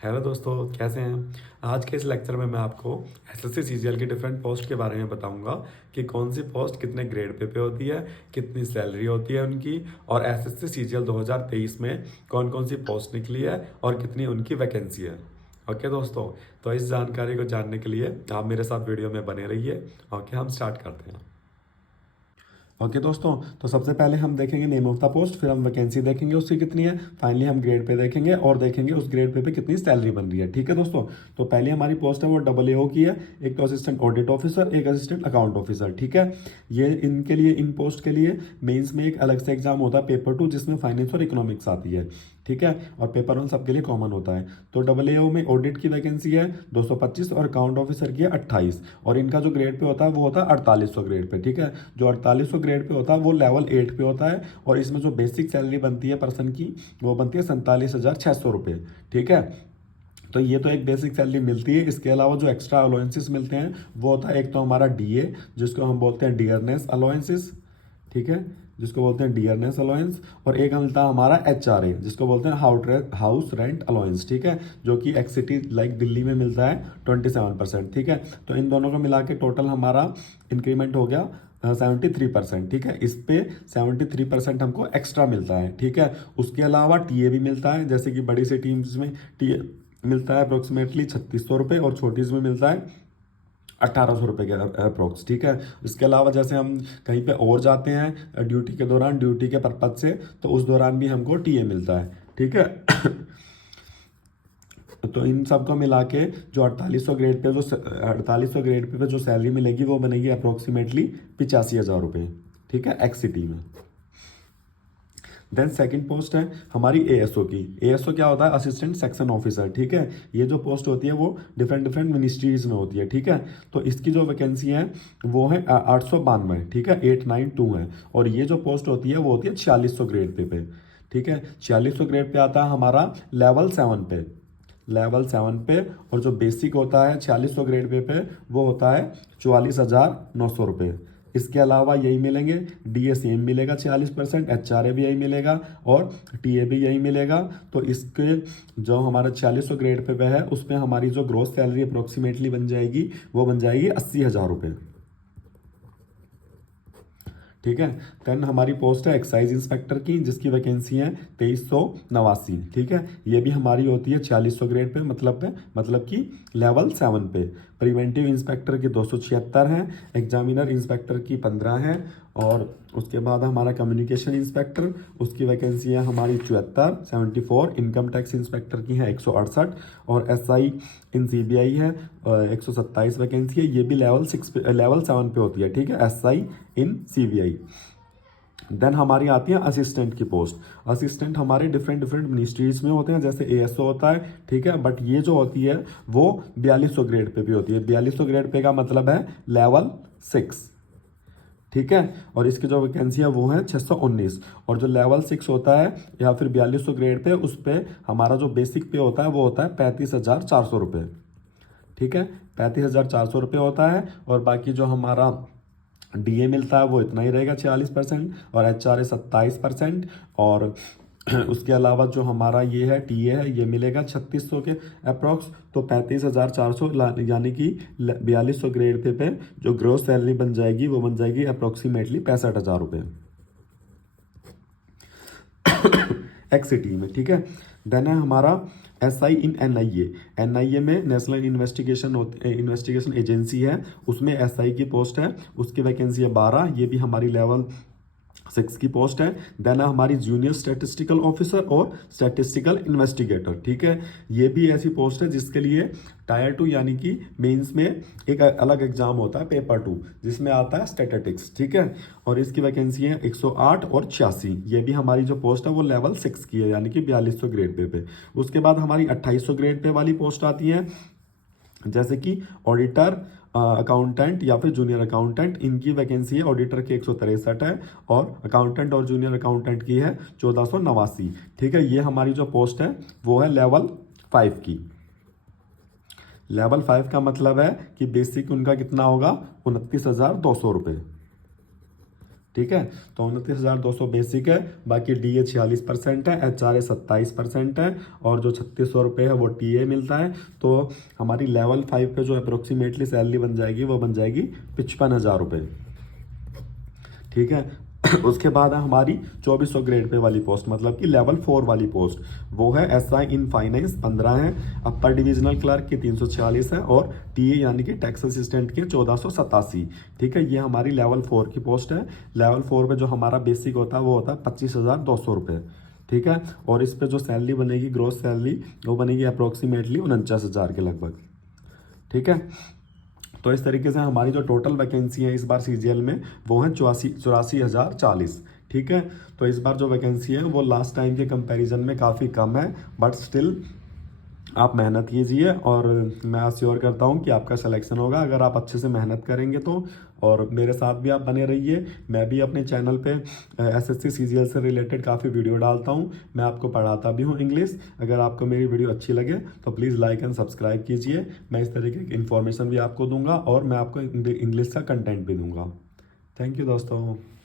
Hello दोस्तों, कैसे हैं। आज के इस लेक्चर में मैं आपको एसएससी सीजीएल की डिफरेंट पोस्ट के बारे में बताऊंगा कि कौन सी पोस्ट कितने ग्रेड पे होती है, कितनी सैलरी होती है उनकी, और एसएससी सीजीएल 2023 में कौन कौन सी पोस्ट निकली है और कितनी उनकी वैकेंसी है। ओके दोस्तों, तो इस जानकारी को जानने के लिए आप मेरे साथ वीडियो में बने रहिए। ओके, हम स्टार्ट करते हैं। ओके दोस्तों, तो सबसे पहले हम देखेंगे नेम ऑफ द पोस्ट, फिर हम वैकेंसी देखेंगे उसकी कितनी है, फाइनली हम ग्रेड पे देखेंगे और देखेंगे उस ग्रेड पे कितनी सैलरी बन रही है। ठीक है दोस्तों, तो पहली हमारी पोस्ट है वो AAO की है। एक तो असिस्टेंट ऑडिट ऑफिसर, एक असिस्टेंट अकाउंट ऑफिसर। ठीक है, ये इनके लिए, इन पोस्ट के लिए मेंस में एक अलग से एग्जाम होता है पेपर 2, जिसमें फाइनेंस और इकोनॉमिक्स आती है। ठीक है, और पेपर 1 सबके लिए कॉमन होता है। तो AAO में ऑडिट की वैकेंसी है 225 और अकाउंट ऑफिसर की है 28, और इनका जो ग्रेड पे होता है वो होता है 4800 ग्रेड पे। ठीक है, जो 4800 ग्रेड पे होता है वो लेवल 8 पे होता है, और इसमें जो बेसिक सैलरी बनती है पर्सन की वो बनती है 47,600 रुपये। ठीक है, तो ये तो एक बेसिक सैलरी मिलती है। इसके अलावा जो एक्स्ट्रा अलाउंसेस मिलते हैं वो होता है एक तो हमारा DA, जिसको हम बोलते हैं डियरनेस अलाउंसेस। ठीक है, जिसको बोलते हैं डियरनेस अलाउंस, और एक मिलता है हमारा HRA, जिसको बोलते हैं हाउस रेंट अलाउंस। ठीक है, जो कि एक सिटी लाइक दिल्ली में मिलता है 27%। ठीक है, तो इन दोनों को मिला के टोटल हमारा इंक्रीमेंट हो गया 73%। ठीक है, इस पे 73% हमको एक्स्ट्रा मिलता है। ठीक है, उसके अलावा TA भी मिलता है, जैसे कि बड़ी सी टीम्स में TA मिलता है अप्रोक्सीमेटली 3600 रुपये, और छोटी में मिलता है 1800 रुपये के अप्रोक्स। ठीक है, इसके अलावा जैसे हम कहीं पे और जाते हैं ड्यूटी के दौरान, ड्यूटी के पर्पज से, तो उस दौरान भी हमको TA मिलता है। ठीक है तो इन सब को मिला के जो 4800 ग्रेड पे जो सैलरी मिलेगी वो बनेगी अप्रोक्सीमेटली 85,000 रुपये। ठीक है, एक्सिटी में। देन सेकंड पोस्ट है हमारी ASO की। ASO क्या होता है, असिस्टेंट सेक्शन ऑफिसर। ठीक है, ये जो पोस्ट होती है वो डिफरेंट डिफरेंट मिनिस्ट्रीज में होती है। ठीक है, तो इसकी जो वैकेंसी है वो है 892। ठीक है, 892 है, और ये जो पोस्ट होती है वो होती है 4600 ग्रेड पे। ठीक है, 4600 ग्रेड पे आता है हमारा लेवल 7 पे। लेवल 7 पे, और जो बेसिक होता है 4600 ग्रेड पे वो होता है 44,900 रुपये। इसके अलावा यही मिलेंगे, DA सेम मिलेगा 40%, HRA भी यही मिलेगा, और TA भी यही मिलेगा। तो इसके जो हमारा 4600 ग्रेड पे है उस पर हमारी जो ग्रोस सैलरी अप्रोक्सीमेटली बन जाएगी वो बन जाएगी 80,000 रुपये। ठीक है, देन हमारी पोस्ट है एक्साइज इंस्पेक्टर की, जिसकी वैकेंसी है 2389। ठीक है, ये भी हमारी होती है 4600 ग्रेड पे, मतलब कि लेवल 7 पे। प्रिवेंटिव इंस्पेक्टर की 276 है, एग्जामिनर इंस्पेक्टर की 15 है, और उसके बाद हमारा कम्युनिकेशन इंस्पेक्टर, उसकी वैकेंसी है हमारी 74। इनकम टैक्स इंस्पेक्टर की है 168, और SI इन CBI है 127 वैकेंसी है। ये भी लेवल 7 पे होती है। ठीक है, SI इन CBI। देन हमारी आती है असिस्टेंट की पोस्ट। असिस्टेंट हमारे डिफरेंट डिफरेंट मिनिस्ट्रीज में होते हैं, जैसे ASO होता है। ठीक है, बट ये जो होती है वो 4200 ग्रेड पे भी होती है। 4200 ग्रेड पे का मतलब है लेवल 6। ठीक है, और इसकी जो वैकेंसी है वो है 619, और जो लेवल 6 होता है या फिर 4200 ग्रेड पे, उस पे हमारा जो बेसिक पे होता है वो होता है 35,400 रुपये। ठीक है, 35,400 रुपये होता है, और बाकी जो हमारा DA मिलता है वो इतना ही रहेगा 46%, और HRA 27%, और उसके अलावा जो हमारा ये है TA है ये मिलेगा 3600 के अप्रॉक्स। तो 35,400 यानी कि 4200 ग्रेड पे जो ग्रोस सैलरी बन जाएगी वो बन जाएगी अप्रोक्सीमेटली 65,000 रुपये एक्सिटी में। ठीक है, देन है हमारा SI इन NIA में नेशनल इन्वेस्टिगेशन एजेंसी है, उसमें SI की पोस्ट है, उसकी वैकेंसी है 12। ये भी हमारी लेवल 6 की पोस्ट है। देन हमारी जूनियर स्टैटिस्टिकल ऑफिसर और स्टैटिस्टिकल इन्वेस्टिगेटर। ठीक है, ये भी ऐसी पोस्ट है जिसके लिए टायर 2 यानी कि मेंस में एक अलग एग्जाम होता है पेपर 2, जिसमें आता है स्टैटिस्टिक्स। ठीक है, और इसकी वैकेंसी है 108 और 86। ये भी हमारी जो पोस्ट है वो लेवल 6 की है, यानी कि 4200 ग्रेड पे। उसके बाद हमारी 2800 ग्रेड पे वाली पोस्ट आती है, जैसे कि ऑडिटर, अकाउंटेंट या फिर जूनियर अकाउंटेंट। इनकी वैकेंसी है ऑडिटर की 163 है, और अकाउंटेंट और जूनियर अकाउंटेंट की है 1489। ठीक है, ये हमारी जो पोस्ट है वो है लेवल 5 की। लेवल 5 का मतलब है कि बेसिक उनका कितना होगा, 29,200 रुपये। ठीक है। तो 29,200 बेसिक है, बाकी DA 46% है, HRA 27% है, और जो 3600 रुपये है वो TA मिलता है। तो हमारी लेवल 5 पे जो अप्रोक्सीमेटली सैलरी बन जाएगी वो बन जाएगी 55,000 रुपये, ठीक है। उसके बाद है हमारी 2400 ग्रेड पे वाली पोस्ट, मतलब कि लेवल 4 वाली पोस्ट, वो है SI इन फाइनेंस 15 है, अपर डिविजनल क्लर्क की 346 है, और TA यानी कि टैक्स असिस्टेंट की 1487, ठीक है। ये हमारी लेवल 4 की पोस्ट है। लेवल 4 पे जो हमारा बेसिक होता है वो होता है 25,200 रुपये, ठीक है। और इस पे जो सैलरी बनेगी, ग्रोस सैलरी, वो बनेगी अप्रोक्सीमेटली 49,000 के लगभग, ठीक है। तो इस तरीके से हमारी जो टोटल वैकेंसी है इस बार CGL में वो है 84,040, ठीक है। तो इस बार जो वैकेंसी है वो लास्ट टाइम के कंपैरिजन में काफ़ी कम है, बट स्टिल आप मेहनत कीजिए, और मैं अश्योर करता हूँ कि आपका सिलेक्शन होगा अगर आप अच्छे से मेहनत करेंगे तो। और मेरे साथ भी आप बने रहिए। मैं भी अपने चैनल पे SSC CGL से रिलेटेड काफ़ी वीडियो डालता हूँ, मैं आपको पढ़ाता भी हूँ इंग्लिश। अगर आपको मेरी वीडियो अच्छी लगे तो प्लीज़ लाइक एंड सब्सक्राइब कीजिए। मैं इस तरीके की इन्फॉर्मेशन भी आपको दूंगा, और मैं आपको इंग्लिश का कंटेंट भी दूंगा। थैंक यू दोस्तों।